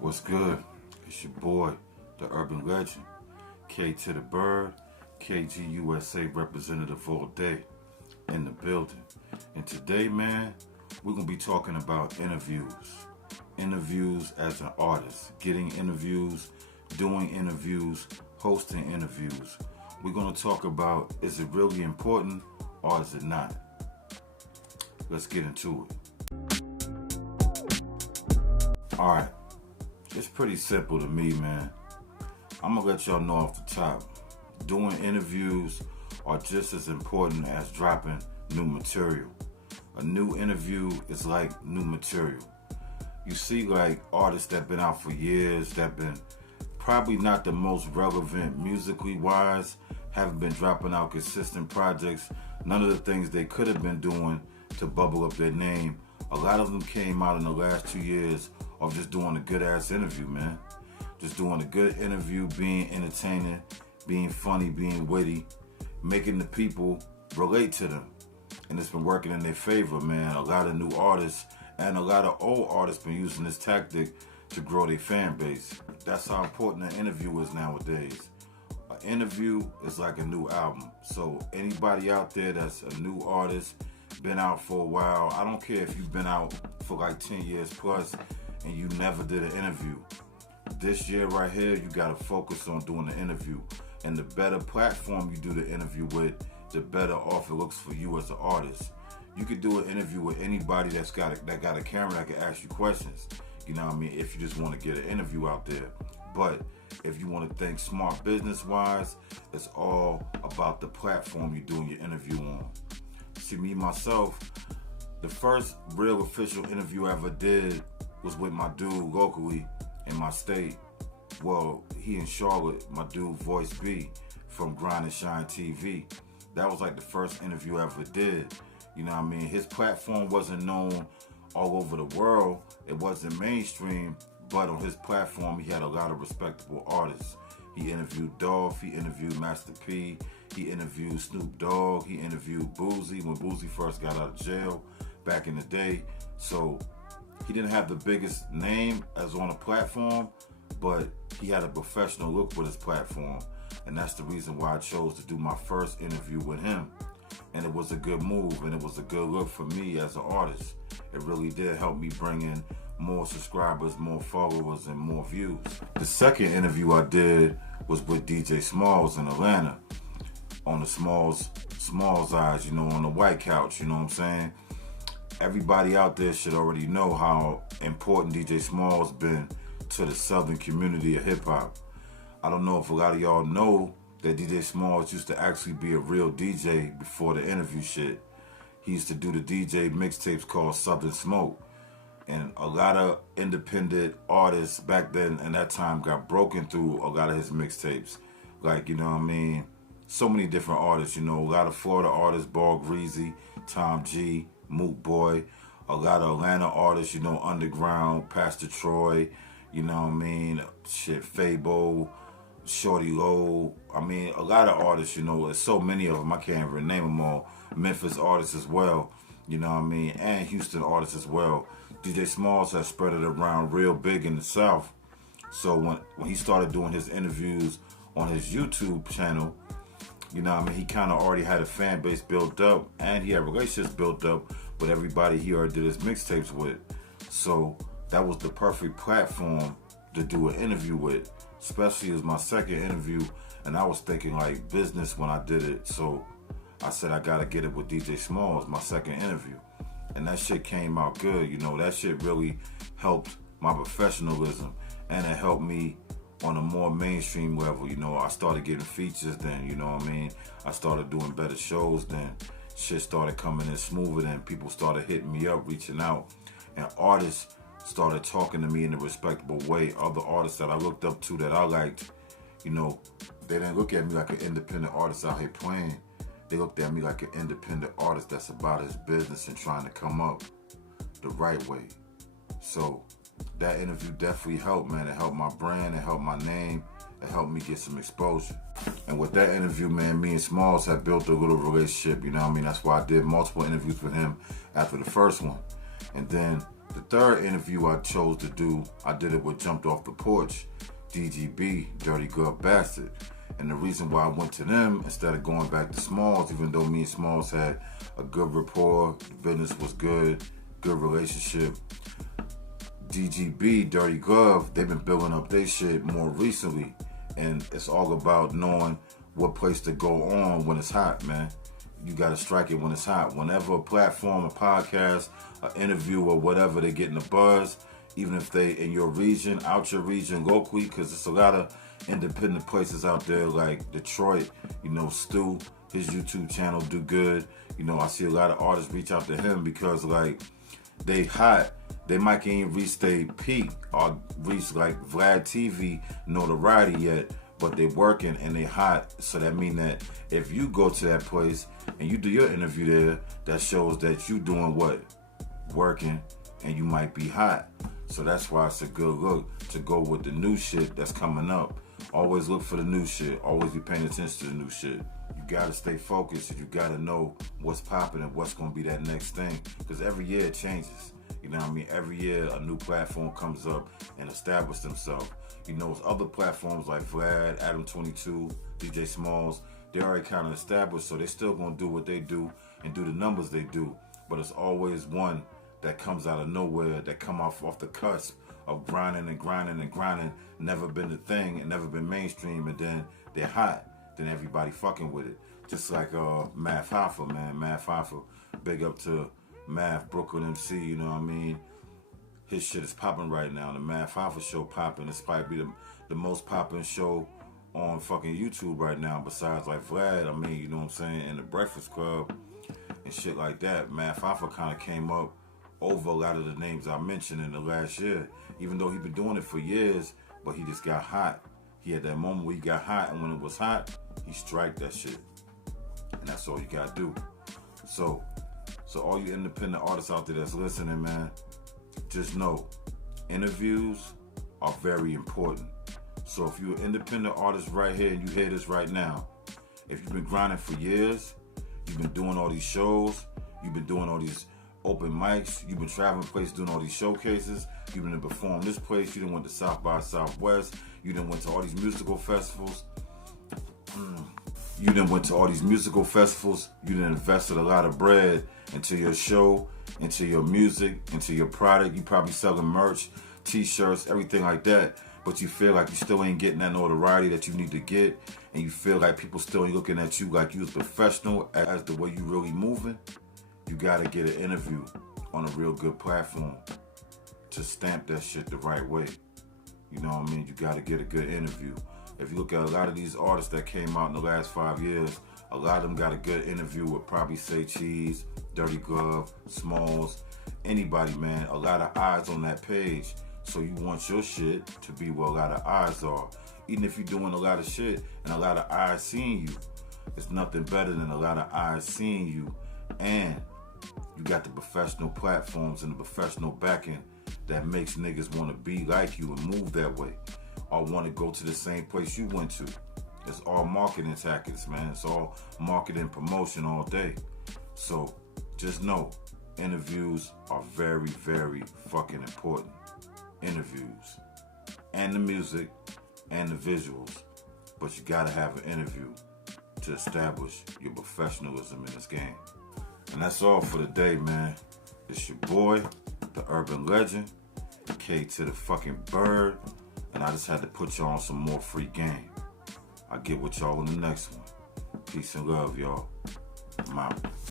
What's good? It's your boy, the urban legend, K to the Bird, KGUSA representative all day in the building. And today, man, we're going to be talking about interviews. Interviews as an artist, getting interviews, doing interviews, hosting interviews. We're going to talk about, is it really important or is it not? Let's get into it. All right. It's pretty simple to me, man. I'm gonna let y'all know off the top. Doing interviews are just as important as dropping new material. A new interview is like new material. You see, like artists that been out for years, that been probably not the most relevant musically wise, haven't been dropping out consistent projects, none of the things they could have been doing to bubble up their name. A lot of them came out in the last 2 years of just doing a good ass interview, man. Just doing a good interview, being entertaining, being funny, being witty, making the people relate to them. And it's been working in their favor, man. A lot of new artists and a lot of old artists been using this tactic to grow their fan base. That's how important an interview is nowadays. An interview is like a new album. So anybody out there that's a new artist, been out for a while, I don't care if you've been out for like 10 years plus and you never did an interview. This year right here, you gotta focus on doing the interview. And the better platform you do the interview with, the better off it looks for you as an artist. You could do an interview with anybody that got a camera that can ask you questions. You know what I mean? If you just want to get an interview out there. But if you want to think smart business-wise, it's all about the platform you're doing your interview on. See, me, myself, the first real official interview I ever did was with my dude locally in my state. Well, he in Charlotte, my dude Voice B from Grind and Shine TV. That was like the first interview I ever did. You know what I mean? His platform wasn't known all over the world. It wasn't mainstream, but on his platform, he had a lot of respectable artists. He interviewed Dolph, he interviewed Master P, he interviewed Snoop Dogg, he interviewed Boozy when Boozy first got out of jail back in the day. So he didn't have the biggest name as on a platform, but he had a professional look with his platform. And that's the reason why I chose to do my first interview with him. And it was a good move, and it was a good look for me as an artist. It really did help me bring in more subscribers, more followers, and more views. The second interview I did was with DJ Smalls in Atlanta on the Smalls Eyes, you know, on the White Couch, you know what I'm saying? Everybody out there should already know how important DJ Smalls been to the southern community of hip hop. I don't know if a lot of y'all know that DJ Smalls used to actually be a real DJ before the interview shit. He used to do the DJ mixtapes called Southern Smoke. And a lot of independent artists back then and that time got broken through a lot of his mixtapes. Like, you know what I mean? So many different artists, you know, a lot of Florida artists, Ball Greasy, Tom G, Moot Boy, a lot of Atlanta artists, you know, Underground, Pastor Troy, you know what I mean? Shit, Fabo, Shorty Low. I mean, a lot of artists, you know, there's so many of them, I can't even name them all. Memphis artists as well, you know what I mean? And Houston artists as well. DJ Smalls has spread it around real big in the South. So when he started doing his interviews on his YouTube channel, you know what I mean, he kind of already had a fan base built up and he had relationships built up with everybody he already did his mixtapes with. So that was the perfect platform to do an interview with, especially as my second interview, and I was thinking like business when I did it. So I said I gotta get it with DJ Smalls, my second interview. And that shit came out good, you know, that shit really helped my professionalism and it helped me on a more mainstream level, you know. I started getting features then, you know what I mean? I started doing better shows then. Shit started coming in smoother then. People started hitting me up, reaching out. And artists started talking to me in a respectable way. Other artists that I looked up to that I liked, you know, they didn't look at me like an independent artist out here playing. They looked at me like an independent artist that's about his business and trying to come up the right way. So that interview definitely helped, man. It helped my brand, it helped my name, it helped me get some exposure. And with that interview, man, me and Smalls had built a little relationship, you know what I mean? That's why I did multiple interviews with him after the first one. And then The third interview I chose to do, I did it with Jumped Off the Porch, DGB, Dirty Glove Bastard. And the reason why I went to them instead of going back to Smalls, even though me and Smalls had a good rapport, the business was good relationship. DGB, Dirty Glove, they've been building up their shit more recently. And it's all about knowing what place to go on when it's hot, man. You got to strike it when it's hot. Whenever a platform, a podcast, an interview, or whatever, they're getting a buzz, even if they in your region, out your region, locally, because there's a lot of independent places out there like Detroit, Stu, his YouTube channel do good. I see a lot of artists reach out to him because like they hot. They might can't even reach their peak or reach like Vlad TV notoriety yet, but they working and they hot. So that mean that if you go to that place and you do your interview there, that shows that you doing what? Working, and you might be hot. So that's why it's a good look to go with the new shit that's coming up. Always look for the new shit. Always be paying attention to the new shit. You gotta stay focused and you gotta know what's popping and what's gonna be that next thing. Because every year it changes. Every year a new platform comes up and establishes themselves. It's other platforms like Vlad, Adam 22, DJ Smalls, they already kind of established, so they still gonna do what they do and do the numbers they do. But it's always one that comes out of nowhere, that come off the cusp of grinding, never been the thing and never been mainstream, and then they're hot, then everybody fucking with it. Just like Math Hoffa, man. Math Hoffa, big up to Math, Brooklyn MC, His shit is popping right now. The Math Hoffa show popping. It's probably the most popping show on fucking YouTube right now, besides like Vlad, and the Breakfast Club and shit like that. Math Hoffa kind of came up over a lot of the names I mentioned in the last year, even though he been doing it for years, but he just got hot. He had that moment where he got hot, and when it was hot, he striked that shit. And that's all you gotta do. So all you independent artists out there that's listening, man, just know, interviews are very important. So if you're an independent artist right here and you hear this right now, if you've been grinding for years, you've been doing all these shows, you've been doing all these open mics, you've been traveling places doing all these showcases, you've been to perform this place, you done went to South by Southwest, you done went to all these musical festivals, you done invested a lot of bread into your show, into your music, into your product. You probably selling merch, t-shirts, everything like that, but you feel like you still ain't getting that notoriety that you need to get, and you feel like people still ain't looking at you like you was professional as the way you really moving. You gotta get an interview on a real good platform to stamp that shit the right way. You gotta get a good interview. If you look at a lot of these artists that came out in the last 5 years, a lot of them got a good interview with probably Say Cheese, Dirty Glove, Smalls, anybody, man. A lot of eyes on that page. So you want your shit to be where a lot of eyes are. Even if you're doing a lot of shit and a lot of eyes seeing you, it's nothing better than a lot of eyes seeing you, and you got the professional platforms and the professional backing that makes niggas want to be like you and move that way, or want to go to the same place you went to. It's all marketing tactics, man. It's all marketing promotion all day. So just know, interviews are very, very fucking important. Interviews. And the music and the visuals. But you gotta have an interview to establish your professionalism in this game. And that's all for the day, man. It's your boy, the urban legend, K to the fucking bird, and I just had to put y'all on some more free game. I'll get with y'all in the next one. Peace and love, y'all. I'm out.